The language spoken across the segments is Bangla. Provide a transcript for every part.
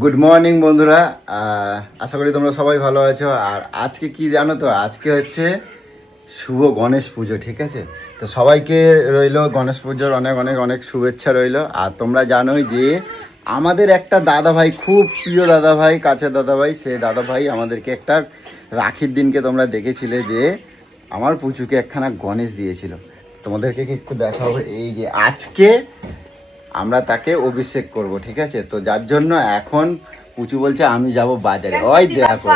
গুড মর্নিং বন্ধুরা, আশা করি তোমরা সবাই ভালো আছো। আর আজকে কি জানো তো, আজকে হচ্ছে শুভ গণেশ পুজো, ঠিক আছে? তো সবাইকে রইলো গণেশ পুজোর অনেক অনেক অনেক শুভেচ্ছা রইলো। আর তোমরা জানোই যে আমাদের একটা দাদা ভাই, খুব প্রিয় দাদা ভাই, কাছের দাদা ভাই, সেই দাদা ভাই আমাদেরকে একটা রাখির দিনকে তোমরা দেখেছিলে যে আমার পুচুকে একখানা গণেশ দিয়েছিল। তোমাদেরকে একটু দেখাবো, এই যে আজকে আমরা তাকে অভিষেক করব, ঠিক আছে? তো যার জন্য এখন পুচু বলছে আমি যাব বাজারে। ওই দেখো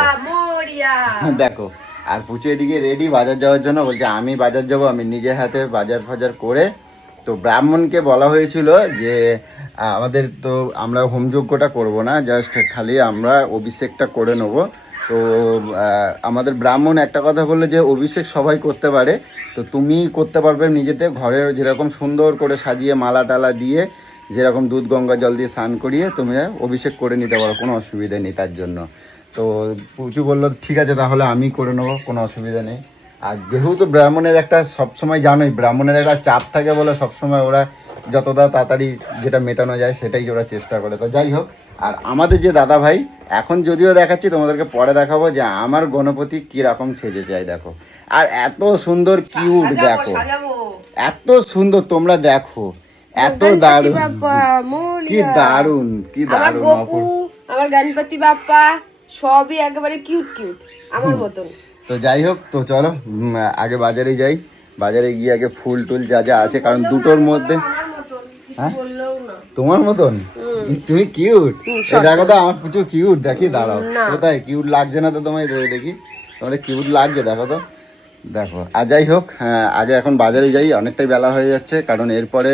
দেখো, আর পুচু এদিকে রেডি বাজার যাওয়ার জন্য, বলছে আমি বাজার যাব, আমি নিজের হাতে বাজার ফাজার করে। তো ব্রাহ্মণকে বলা হয়েছিল যে আমাদের তো আমরা হোমযজ্ঞটা করব না, জাস্ট খালি আমরা অভিষেকটা করে নেবো। তো আমাদের ব্রাহ্মণ একটা কথা বললো যে অভিষেক সবাই করতে পারে, তো তুমি করতে পারবে নিজেতে ঘরে, যেরকম সুন্দর করে সাজিয়ে মালা টালা দিয়ে, যেরকম দুধ গঙ্গা জল দিয়ে স্নান করিয়ে তুমি অভিষেক করে নিতে পারো, কোনো অসুবিধা নেই তার জন্য। তো পুচু বললো ঠিক আছে তাহলে আমি করে নেবো, কোনো অসুবিধা নেই। আর যেহেতু ব্রাহ্মণের একটা সবসময় জানোই, ব্রাহ্মণের একটা চাপ থাকে বলে সবসময় ওরা যতটা তাড়াতাড়ি যেটা মেটানো যায় সেটাই ওরা চেষ্টা করে। তো যাই হোক, আর আমাদের যে দাদা ভাই, এখন যদিও দেখাচ্ছি, তোমাদেরকে পরে দেখাবো যে আমার গণপতি কিরকম সেজে যায়, দেখো। আর এত সুন্দর কিউট, দেখো এত সুন্দর, তোমরা দেখো এত দারুণ, কি দারুণ কি দারুণ। আমার গণপতি বাপ্পা সবই একেবারে কিউট কিউট আমার মতন। তো যাই হোক, তো চলো আগে বাজারে যাই, বাজারে গিয়ে আগে ফুল টুল যা যা আছে, কারণ দুটোর মধ্যে। হ্যাঁ তোমার মতন, তুমি কিউট, দেখো তো আমার প্রচুর কিউট, দেখি দাঁড়াও কোথায় কিউট লাগছে না তো তোমায়, দেখি তোমাদের কিউট লাগছে, দেখো তো দেখো। আর যাই হোক, আগে এখন বাজারে যাই, অনেকটাই বেলা হয়ে যাচ্ছে, কারণ এরপরে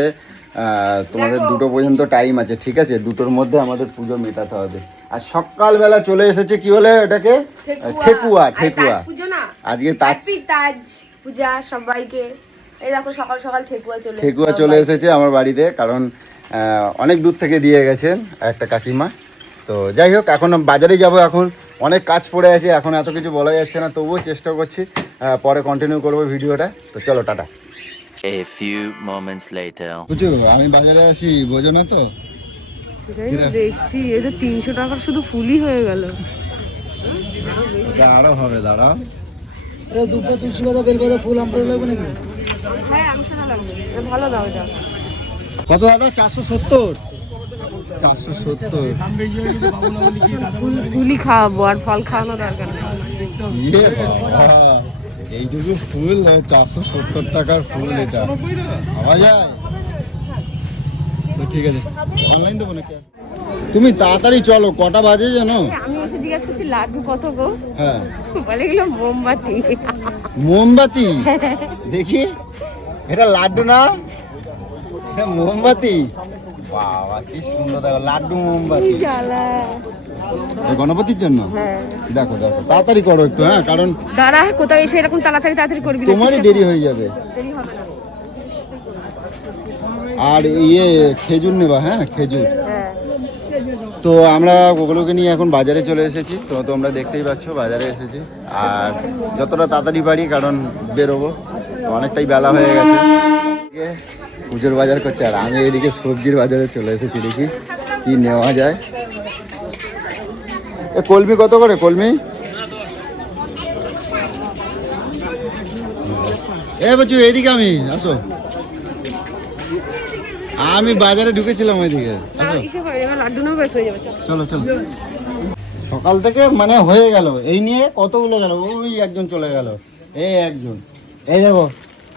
তোমাদের 2টো পর্যন্ত টাইম আছে, ঠিক আছে? 2টোর মধ্যে আমাদের পুজো মেটাতে হবে। আর সকালবেলা চলে এসেছে কি বলে এটাকে, ঠেকুয়া। ঠেকুয়া আজকে তাজ পূজা সবাইকে, এই দেখো সকাল সকাল ঠেকুয়া চলে এসেছে আমার বাড়িতে, কারণ অনেক দূর থেকে দিয়ে গেছেন একটা কাকিমা। তো যাই হোক, এখন বাজারে যাব, এখন অনেক কাজ পড়ে আছে, এখন এত কিছু বলা যাচ্ছে না, তবুও চেষ্টা করছি, পরে কন্টিনিউ করবো ভিডিওটা। তো চলো tata. A few moments later. বুঝছো, আমি বাজারে আসি, বোঝো না তো? দেখছি এটা 300 টাকার শুধু ফুলই হয়ে গেল। আরো হবে, দাঁড়াও। দুটো 200 টাকা বেলপাতা ফুল আমাদের লাগবে নাকি? হ্যাঁ আমি শোনা লাগবে, ভালো দাও এটা। কত দাদা? 470। 470 ফুলই খাওয়াবো, আর ফল খাওয়ানো দরকার নেই। ইয়ে বাবা, এইটুকু ফুল 470 টাকার ফুল, এটা পাওয়া যায়? তো ঠিক আছে, অনলাইন দেবো নাকি? তুমি তাড়াতাড়ি চলো, কটা বাজে জানো? আমি এসে জিজ্ঞাসা করছি লাড্ডু কত গো? হ্যাঁ বলে গেলাম মোমবাতি। মোমবাতি? দেখি, এটা লাড্ডু না, এটা মোমবাতি। বাবা কি সুন্দর, দেখো লাড্ডু মোমবাতি গণপতির জন্য। দেখো দেখো, তাড়াতাড়ি করো একটু, হ্যাঁ, কারণ দাঁড়া কোথাও এসে এরকম তাড়াতাড়ি করবি না, তোমারই দেরি হয়ে যাবে। দেরি হবে না। আর ইয়ে খেজুর নেবা, হ্যাঁ খেজুর। তো আমরা ওগুলোকে নিয়ে এখন বাজারে চলে এসেছি, তো তোমরা দেখতেই পাচ্ছ বাজারে এসেছি। আর যতটা তাড়াতাড়ি পারি, কারণ বেরোবো, অনেকটাই বেলা হয়ে গেছে। পুজোর বাজার করছে, আর আমি এদিকে সবজির বাজারে চলে এসেছি, দেখি কি নেওয়া যায়। কলমি কত করে কলমি? বলছি এইদিকে, আমি আসো, আমি বাজারে ঢুকেছিলাম ওইদিকে, চলো চলো। সকাল থেকে মানে হয়ে গেল, এই নিয়ে কতগুলো গেল, ওই একজন চলে গেল, এই একজন, এই দেখো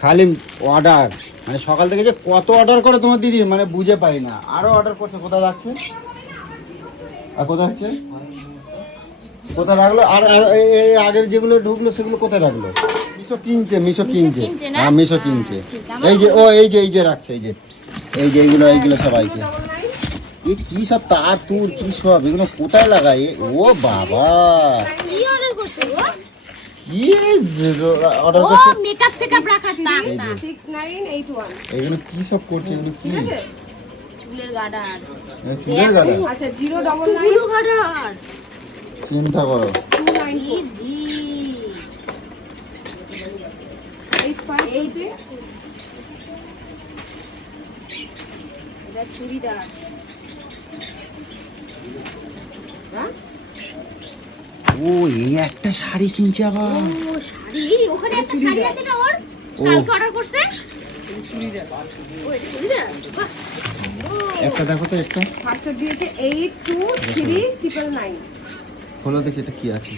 খালি অর্ডার, মানে সকাল থেকে যে কত অর্ডার করে তোমার দিদি, মানে বুঝে পাই না। আরো অর্ডার করছে, কোথায় রাখছে আর কোথায় হচ্ছে, কোথায় রাখলো? আর এই আগের যেগুলো ঢুকলো সেগুলো কোথায় রাখলো? মিশো কিনছে হ্যাঁ মিশো কিনছে। এই যে এই যে রাখছে, এই যে এইগুলো সব আছে। এই কি সব তার তুর কি সব, এগুলো কোথায় লাগায়? ও বাবা, কি অর্ডার করছে? এগুলো কি সব করছে? এগুলো কি? চুলের গার্ডার। আচ্ছা 099 গার্ডার, চিন্তা করো। 294 চুড়িদার ও এই একটা শাড়ি কিনছে আবার। ও শাড়ি, ওখানে একটা শাড়ি আছে না ওর, কালকে অর্ডার করছে। চুড়িদার ও এটা চুড়িদার, বাহ। একটা দেখো তো একটা ফার্স্টে দিয়েছে 823999। খোলো দেখি এটা কি আছে।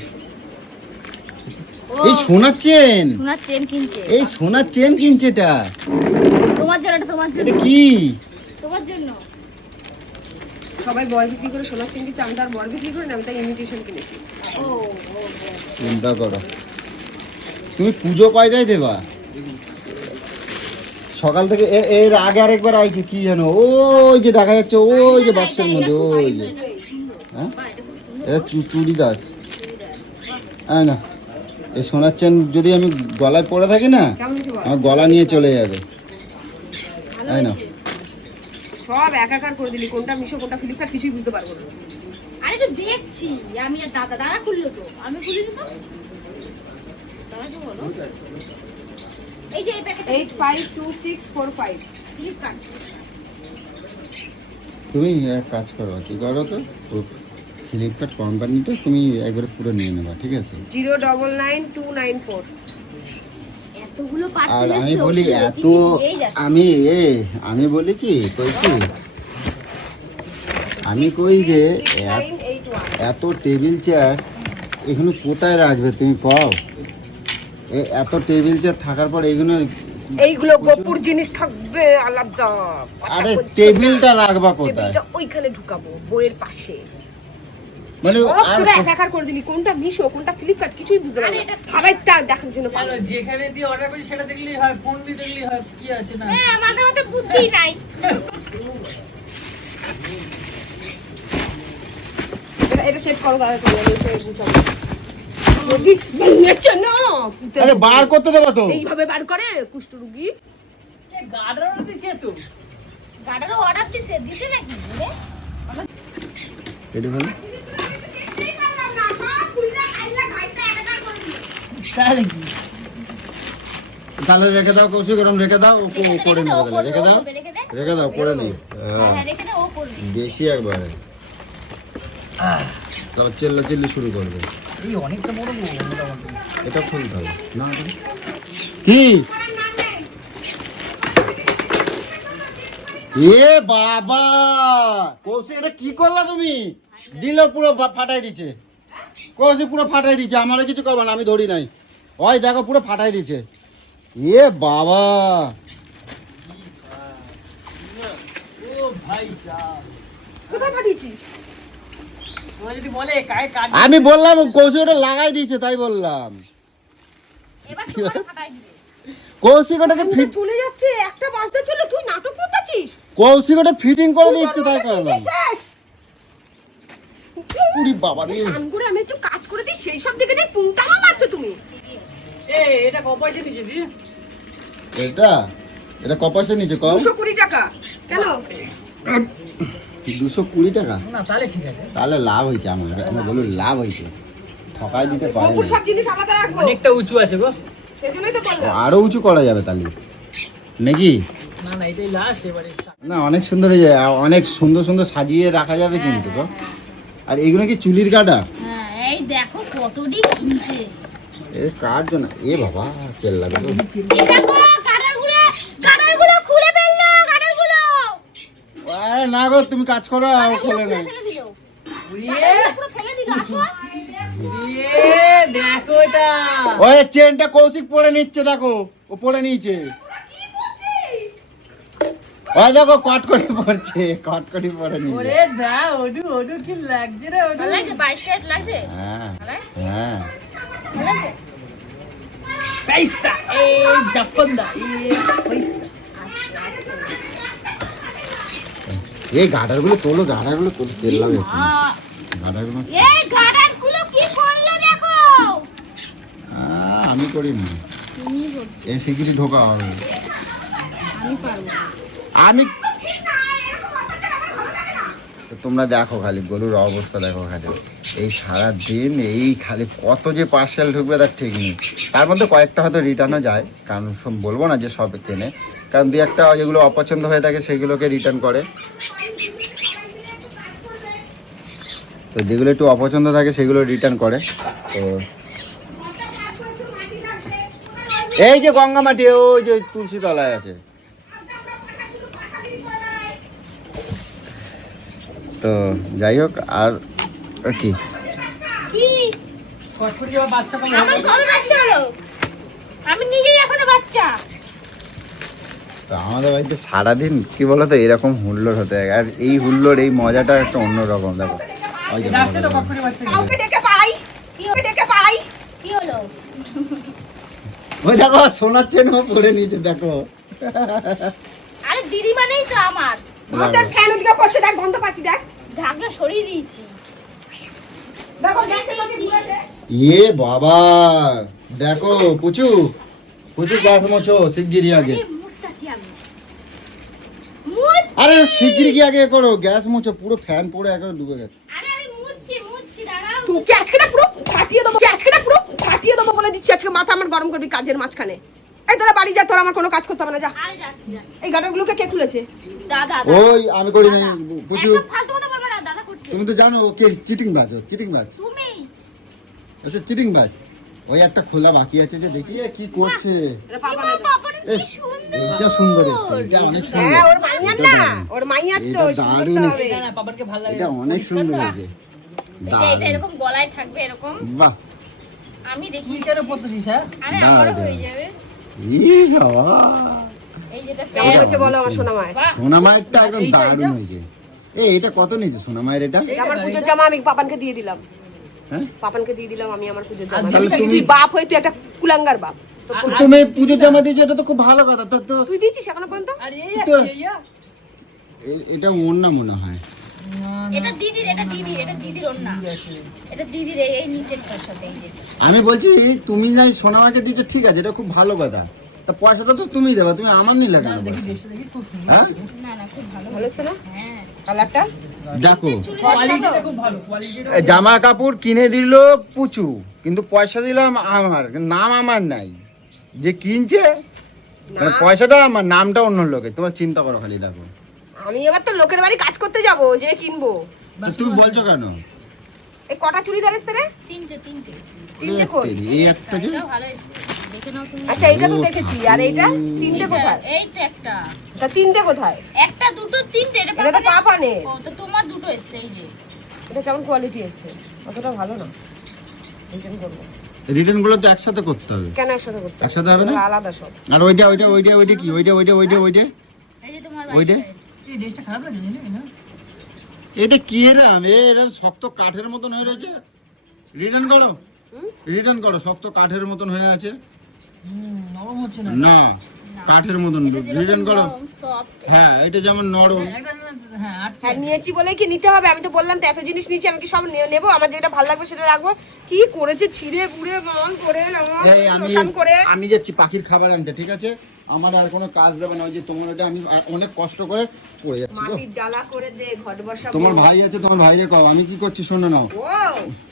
এই সোনার চেন, সোনার চেন কিনছে। এই সোনার চেন কিনছে এটা। তোমার জন্য, এটা তোমার জন্য, এটা কি? তোমার জন্য। সবাই বর বিক্রি করে সোনার চেন কিনছে, আমি তার বর বিক্রি করে না, আমি তাই ইমিটেশন কিনেছি। ও চিন্তা করো, তুমি পুজো কয়টায় দেবা? সকাল থেকে এর আগে আরেকবার আইছে কি জানো, ওই যে দেখা যাচ্ছে ওই যে বাক্সের মধ্যে, ওই যে হ্যাঁ এটা চুড়িদার। হ্যাঁ না, এই সোনার চেন যদি আমি গলায় পরে থাকি না, কেমন হয়েছে বল? আমার গলা নিয়ে চলে যাবে। ভালো তাই না? হয়েছে। সব একাকার করে দিলি, কোনটা মিশো কোনটা ফ্লিপকার্ট কিছুই বুঝতে পারবো না। আরে তো দেখছি আমি, আর দাদা খুললো তো, আমি খুলিনি তো। দাদা যে বলো, এই যে এই প্যাকেট 852645। ফ্লিপকার্ট। তুমি এক কাজ করো, কি করো তো, ফ্লিপকার্ট কোম্পানিটা তুমি একবারে পুরো নিয়ে নেবা, ঠিক আছে? 099294। এতগুলো আর পার্সেল আমি বলি এত, আমি বলি কি কইছি, আমি কই যে 3981। এত টেবিল চেয়ার এগুলো কোথায় রাখবে তুমি কও? এত টেবিল চেয়ার থাকার পর এগুলো, এইগুলো গোপুর জিনিস থাকবে আলাদা। আরে টেবিলটা রাখবা কোথায়? টেবিলটা ওইখানে ঢুকাবো, বইয়ের পাশে। মানে সব আর তোরা একাকার করে দিলি, কোনটা মিশো কোনটা ফ্লিপকার্ট কিছুই বুঝতে পারবো আরে না। এটা সবাই তা দেখার জন্য কেন পাগল। যেখানে দিয়ে অর্ডার করছি সেটা দেখলেই হয়, ফোন দিয়ে দেখলেই হয়, কি আছে না আছে। হ্যাঁ, আমার তো বুদ্ধি নাই। এটা সেট করো দাদা, তুমি আমি এসে গুছাবো। যদি ভেঙেছে না, আরে বার করতে দেবা তো। এইভাবে বার করে কুষ্ঠ রুগী। এ গার্ডার ওরা দিচ্ছে তো। গার্ডারও অর্ডার দিছে নাকি রে? এটি হলো তাহলে কি? তাহলে রেখে দাও, কৌশি গরম রেখে দাও, ও করে নেবে, তাহলে রেখে দাও, রেখে দাও, করে নি। হ্যাঁ, হ্যাঁ, রেখে দে, ও করবে। বেশি একবারে তারপর চিল্লি শুরু করবে। এই অনেকটা বড় মোটামুটি। এটা খুলতে হবে না, কি এ বাবা কৌশি, এটা কি করলা তুমি? দিল পুরো ফাটাই দিচ্ছে, কৌশি পুরো ফাটাই দিচ্ছে। আমারও কিছু করবা না, আমি ধরি নাই। ওই দেখো পুরো ফাটাই দিচ্ছে। এ বাবা, ও ভাই সাহেব, কোথায় পাঠিয়েছিস? তোরা যদি বলে কায় কাট, আমি বললাম কৌশি ওটা লাগাই দিয়েছে, তাই বললাম। এবার তোমার ফাটাই দিবে। কৌশিক ওটাকে আমি তো ফিট, চলে যাচ্ছে, একটা বাজতে চলে তুই নাটক করতেছিস। কৌশিক ওটা ফিটিং করে দিচ্ছে, তাই করলাম। শেষ পুরি বাবা রে, স্নান করে আমি একটু কাজ করে দিই, সেই সব দিকে দিয়ে পুংটামা মারছো তুমি। এটা ক পয়সা দিচ্ছে দি? এটা ক পয়সা নিচে কম? 220 টাকা। কেন? 220 টাকা? না তাহলে ঠিক আছে। তাহলে লাভ হয়েছে আমার, আমি বলি লাভ হয়েছে, ঠকাই দিতে পারি গোপুর সব জিনিস আলাদা রাখবো, অনেকটা উঁচু আছে গো। সেজন্যই তো বললাম। আরো উঁচু করা যাবে তাহলে নাকি? না না, এটাই লাস্ট এবারে। না অনেক সুন্দর হয়ে যায়, অনেক সুন্দর সুন্দর সাজিয়ে রাখা যাবে কিন্তু গো। আর এগুলো কি চুলির কাটা? হ্যাঁ, এই দেখো কতটি কিনছে। এ কার জন্য? এ বাবা চেল্লাবে গো। এই দেখো গার্ডারগুলো খুলে ফেললো, গার্ডারগুলো আরে না গো, তুমি কাজ করো, আর খোলে নাই। ফেলে দিল, উড়িয়ে পুরো ফেলে দিল। আসো, দেখো এটা। ওই চেনটা কৌশিক পরে নিচ্ছে, দেখো ও পরে নিয়েছে। ওই দেখো কটকটি পড়ছে, কটকটি পরে নিয়েছে। ওরে না, ওডু ওডু কি লাগছে রে ওডু। ভালো লাগছে, 22 ক্যারেট লাগছে। হ্যাঁ হ্যাঁ, ভালো লাগছে। পয়সা এ জাপানদা এ পয়সা। এই গাডারগুলো তোলো, গাডারগুলো তোলো, তেল লাগে গাডারগুলো। এই গার্ডারগুলো কি করলো দেখো। আমি করি না, এই সিকিউরিটি ঢোকা হবে। আমি তো তোমরা দেখো খালি গরুর অবস্থা দেখো খালি, এই সারা দিন এই খালি কত যে পার্সেল ঢুকবে তার ঠিক নেই। তার মধ্যে কয়েকটা হয়তো রিটার্নও যায়, কারণ সব বলবো না যে সব কেনে, কারণ দু একটা যেগুলো অপছন্দ হয়ে থাকে সেগুলোকে রিটার্ন করে। তো যেগুলো একটু অপছন্দ থাকে সেগুলো রিটার্ন করে। তো এই যে গঙ্গা মাটি ওই যে তুলসী তলায় আছে। তো যাই হোক, আর কি কি কটকটি আবার বাচ্চা কবে আমার কবে বাচ্চা হলো? আমি নিজেই এখনো বাচ্চা। তো আমাদের বাড়িতে সারাদিন কি বলতো এরকম হুল্লোড় হতে থাকে, আর এই হুল্লোড় এই মজাটা একটা অন্যরকম। দেখো ওই যে যাচ্ছে তো কটকটি বাচ্চা কাউকে ডেকে পাই, কি ডেকে পাই। কি হলো? ওই দেখো সোনার চেন পরে নিচে দেখো। আরে দিদি মানেই তো আমার। আমাদের ফ্যান ওদিকে পড়ছে, দেখ গন্ধ পাচ্ছি, দেখ ঢাকনা সরিয়ে দিয়েছি। দেখো গ্যাসের মধ্যে ঘুরেছে। এ বাবা দেখো পুচু পুচু গ্যাস মোছো শিগগিরই আগে। আরে মুস্তাছি আমি। মুছ। আরে শিগগিরই কি আগে করো, গ্যাস মোছো, পুরো ফ্যান পড়ে একদম ডুবে গেছে। আরে আমি মুছছি দাঁড়াও। তোকে আজকে না পুরো ফাটিয়ে দেবো, আজকে না পুরো ফাটিয়ে দেবো বলে দিচ্ছি। আজকে মাথা আমার গরম করবি কাজের মাঝখানে। এই তোরা বাড়ি যা, তোরা আমার কোনো কাজ করতে হবে না, যা। আরে যাচ্ছি। এই গাটারগুলোকে কে খুলেছে? দাদা ওই আমি করি নাই পুচু। একদম ফালতু কথা বলবে না, দাদা করছে। তুমি তো জানো ওকে চিটিং বাজ, ও চিটিং বাজ, তুমি আচ্ছা চিটিং বাজ। ওই একটা খোলা বাকি আছে যে দেখি এ কি করছে। এটা পাপা এমা না। বাবা কি এই, সুন্দর। এটা সুন্দর এসছে, এটা অনেক সুন্দর। হ্যাঁ, ওর মাইয়ার না, ওর মাইয়ার তো এটা সুন্দর দারুণ তো এসছে। হবে। না বাবারকে ভালো লাগে এটা অনেক সুন্দর হয়েছে। এটা এরকম গলায় থাকবে এরকম। বাহ আমি দেখি তুই কেন পড়তেছিস হ্যাঁ আরে না, আমারও এটা- হয়ে যাবে। ই বাবা এই যেটা কেমন প্যান্ট। হয়েছে বলো আমার সোনা মায়ের? বাহ, সোনা মায়েরটা একদম এইটা, দারুণ এইটা? হয়েছে। এটা কত নিয়েছে সোনা মায়ের এটা? এটা আমার পুজোর জামা, আমি পাপানকে দিয়ে দিলাম। হ্যাঁ পাপানকে দিয়ে দিলাম আমি আমার পুজোর জামা। তাহলে তুই তুমি- বাপ হয়ে তুই একটা কুলাঙ্গার বাপ। তো তো তুমি পুজোর জামা দিয়েছো, এটা তো খুব ভালো কথা। তো তুই দিয়েছিস এখনো পর্যন্ত? আর তো- এইয়া এটা ওর না মনে হয়। এটা দিদির ওন্না। এটা দিদির এই নিচেরটার সাথে এই যে। আমি বলছি তুমি যাই সোনা মাকে দিয়েছো ঠিক আছে, এটা খুব ভালো কথা। তা পয়সাটা তো তুমি দেবা, তুমি আমার নিলে কেন? দেখি দেশটা দেখি খুব সুন্দর হ্যাঁ না না খুব ভালো। ভালো শোনা হ্যাঁ। কালারটা। দেখো কোয়ালিটিটা খুব ভালো কোয়ালিটিটা এ জামা কাপড় কিনে দিল পুচু, কিন্তু পয়সা দিলাম আমার, নাম আমার নাই। যে কিনছে মানে পয়সাটা আমার, নামটা অন্য লোকের। তোমার চিন্তা করো খালি। দেখো আমি এবার তো লোকের বাড়ি কাজ করতে যাব, যে কিনবো। তো তুমি বলছো কেন? এই কটা চুড়িদার এসছে রে? তিনটে। তিনটে কই? এই একটা যে এটাও ভালো এসেছে। দেখে নাও তুমি। আচ্ছা এইটা তো দেখেছি, আর এইটা তিনটে কোথায়? এই তো একটা। তা তিনটে কোথায়? একটা দুটো তিনটে এটা এটা তো পাপানের। পাপানের। ও তো তোমার দুটো এসছে এই যে। এটা কেমন কোয়ালিটি এসছে? অতটা ভালো না, রিটার্ন করবো। রিটার্ন গুলো তো একসাথে করতে হবে। কেন একসাথে করতে? একসাথে হবে না? ওগুলো আলাদা সব। আর ওইটা কি ওইটা এই যে তোমার ওইটা? বাইশটা। এই ড্রেসটা খারাপ লাগে জানি না এটা কি এরম এরম শক্ত কাঠের মতন হয়ে রয়েছে? রিটার্ন করো, শক্ত কাঠের মতন হয়ে আছে। নরম হচ্ছে না না কাঠের মতন রিটার্ন করো। সফট। হ্যাঁ এটা যেমন নরম। একটা হ্যাঁ আট হ্যাঁ নিয়েছি বলে কি নিতে হবে? আমি তো বললাম তো এত জিনিস নিয়েছি, আমি কি সব নেবো? আমার যেটা ভালো লাগবে সেটা রাখবো। কি করেছে ছিঁড়ে পুড়ে মন করে এই করে। আমি যাচ্ছি পাখির খাবার আনতে, ঠিক আছে? আমার আর কোনো কাজ দেবে না। ওই যে তোমার ওটা আমি অনেক কষ্ট করে পড়ে যাচ্ছি গো। মাটির ডালা করে দে, ঘট বসাবো। তোমার ভাই আছে, তোমার ভাইকে কও আমি কি করছি শুনে নাও।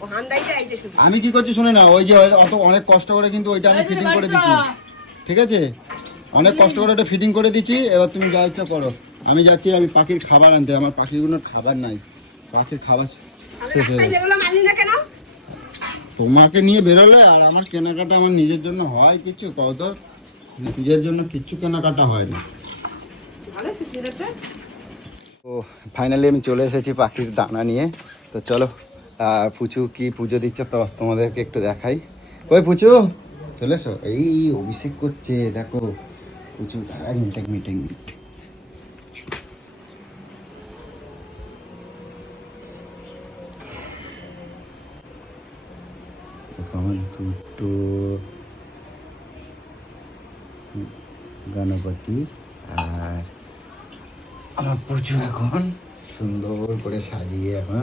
ও হান্দাই যাইছে শুধু। আমি কি করছি শুনে নাও। ওই যে অত অনেক কষ্ট করে কিন্তু ওইটা আমি ফিটিং করে দিচ্ছি, ঠিক আছে? অনেক কষ্ট করে ওটা ফিটিং করে দিচ্ছি। এবার তুমি যা ইচ্ছা করো। আমি যাচ্ছি, আমি পাখির খাবার আনতে। আমার পাখিগুলোর খাবার নাই, পাখির খাবার তাহলে শেষ হয়ে রাস্তায় গেছে। বেরোলাম, আনলি না কেন? তোমাকে নিয়ে বেরোলে আর আমার কেনাকাটা আমার নিজের জন্য হয় কিছু কত? নিজের জন্য কিচ্ছু কেনাকাটা হয় না। ভালো সে সিগারেটটা। তো ফাইনালি আমি চলে এসেছি পাখির দানা নিয়ে। তো চলো পুচু কি পুজো দিচ্ছে তো তোমাদেরকে একটু দেখাই। কই পুচু চলে এসো। এই অভিষেক করছে দেখো পুচু। মিটিং আমার দুটো গণপতি আর আমার পুজো এখন সুন্দর করে সাজিয়ে এখন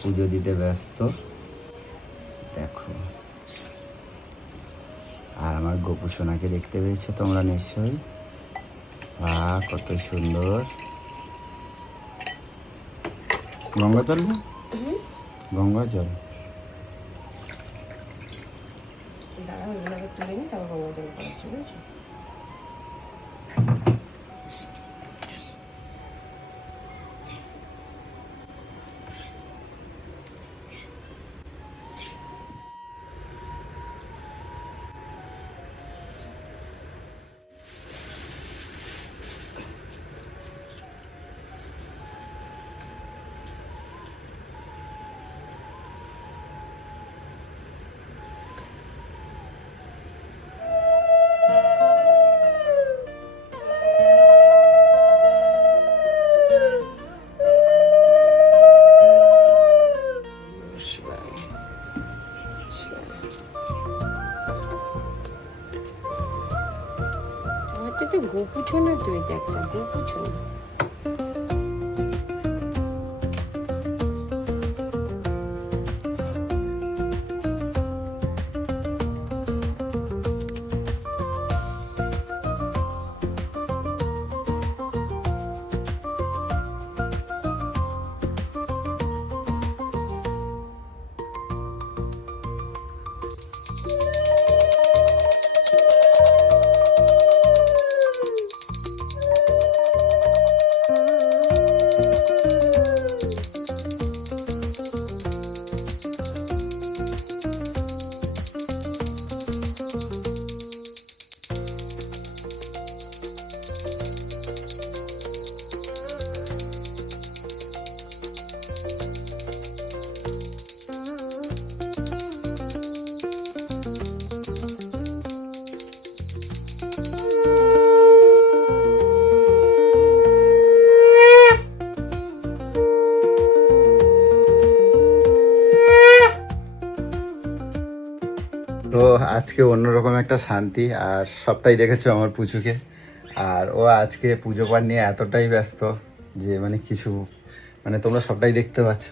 পুজো দিতে ব্যস্ত দেখো। আর আমার গোপু সোনাকে দেখতে পেয়েছো তোমরা নিশ্চয়ই। কত সুন্দর গঙ্গা জল না? গঙ্গা জল। দাঁড়াও, এগুলো আগে তুলে নিই, তারপর গঙ্গা জল করাচ্ছি, বুঝেছো? গোপুছো না তো, এটা একটা গোপুছো না। তো আজকে অন্যরকম একটা শান্তি, আর সবটাই দেখেছো আমার পুচুকে। আর ও আজকে পুজো পাঠ নিয়ে এতটাই ব্যস্ত যে মানে কিছু মানে তোমরা সবটাই দেখতে পাচ্ছ।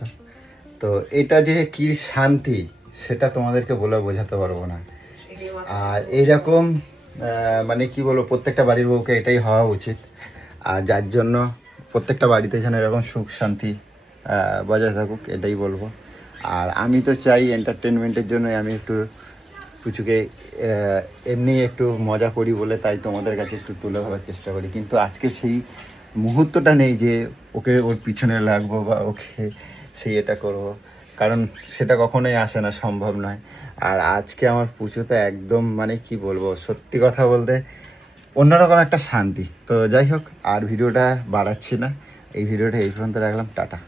তো এটা যে কি শান্তি সেটা তোমাদেরকে বলে বোঝাতে পারবো না। আর এইরকম মানে কি বলবো, প্রত্যেকটা বাড়ির বউকে এটাই হওয়া উচিত। আর যার জন্য প্রত্যেকটা বাড়িতে যেন এরকম সুখ শান্তি বজায় থাকুক, এটাই বলবো। আর আমি তো চাই এন্টারটেনমেন্টের জন্য আমি একটু পুচুকে এমনি একটু মজা করি বলে তাই তোমাদের কাছে একটু তুলে ধরার চেষ্টা করি, কিন্তু আজকে সেই মুহূর্তটা নেই যে ওকে ওর পিছনে লাগবো বা ওকে সেই এটা করবো, কারণ সেটা কখনোই আসে না, সম্ভব নয়। আর আজকে আমার পুজোতে একদম মানে কি বলবো, সত্যি কথা বলতে অন্যরকম একটা শান্তি। তো যাই হোক, আর ভিডিওটা বাড়াচ্ছি না, এই ভিডিওটা এই পর্যন্ত রাখলাম, টাটা।